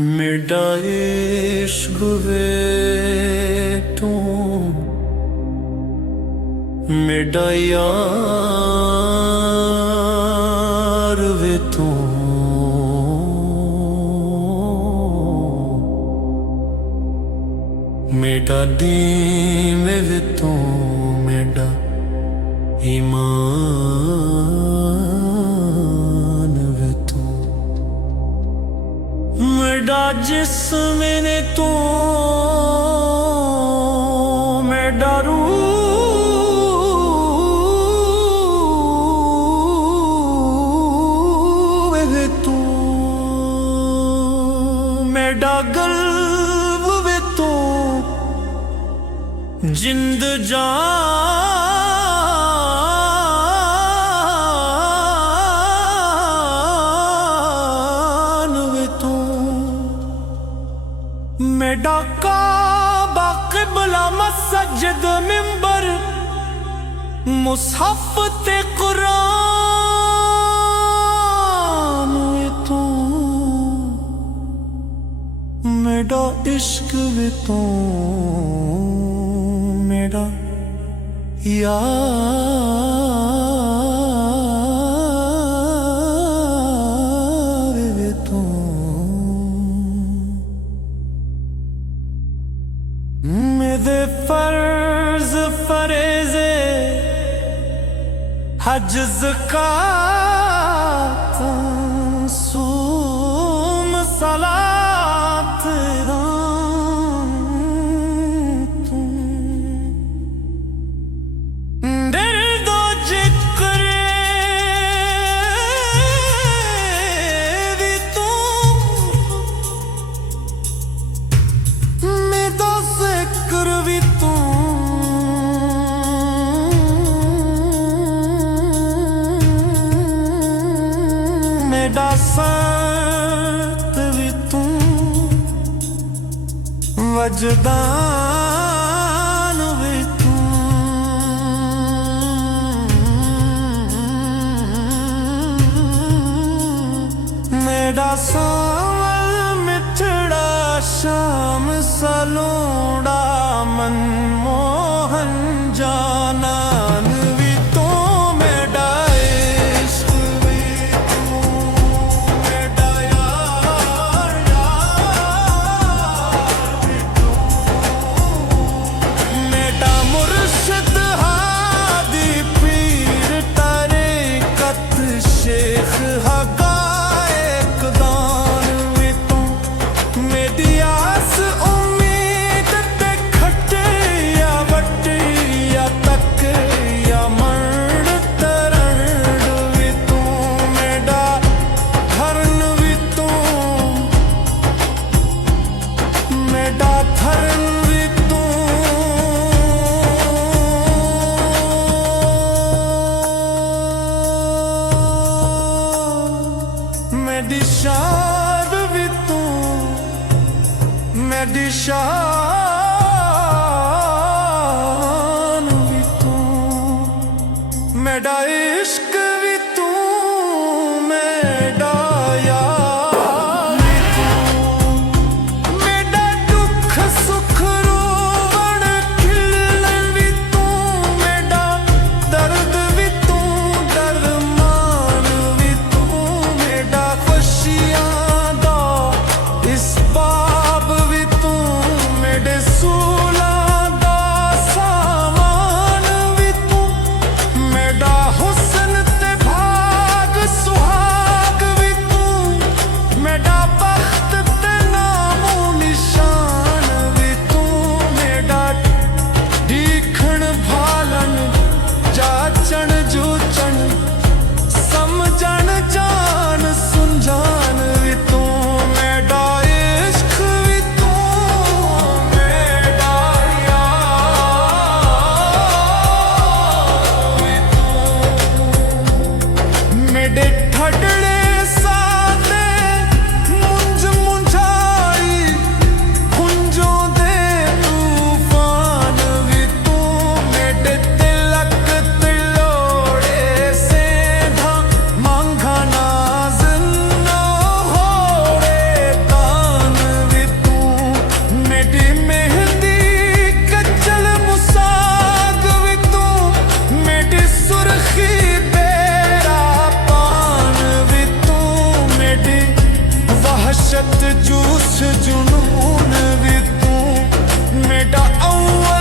میرا عشق وے تو میرا یار وے تو میرا دین وے تو میرا ایمان وے تو میرا جسم نے تو میرا روح وے تو میرا قلب وے تو جند جان وے تو میرا کعبہ قبلہ مسجد منبر مصحف تے قرآن وے تو میرا عشق وے تو میرا یار وے تو میرے فرض فریضے حج زکات صوم صلاۃ میرا سات بھی تو وجدان بھی تو میرا ساول مٹھڑا شام سلوڑا من موہن جانان بھی تو میرا عشق بھی تو میرا یار بھی تو میرا مرشد ہادی پیر طریقت شیخ حقائق دان بھی تو میری آس امید تے کھٹے یا وٹی یا تک یا مرد ترنڈ بھی تو میرا دھرن بھی تو میرا دھرن بھی تو میری شان بھی تو میری شان بھی تو میرا عشق بھی تو میرا یار بھی تو میرا دکھ سکھ روون کھلن بھی تو میرا درد بھی تو درمان بھی تو میرا خوشیاں دا اس باب بھی تو میرے मोहब्बत जूस जुनून भी तू मेरा अव्वल